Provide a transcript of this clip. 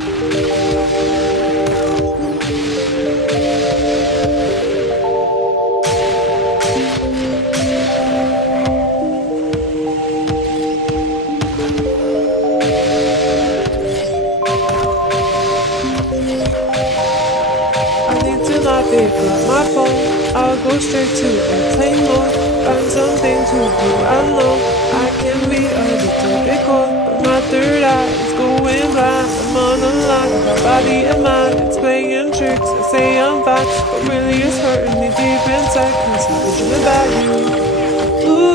I need to not pick up my phone. I'll go straight to airplane mode. Find something to do. I know I can be a little bit cold, but my third eye is going blind. I'm on the line, my body and mind. It's playing tricks. I say I'm fine, but really it's hurting me deep inside. 'Cause I'm thinking about you. Ooh.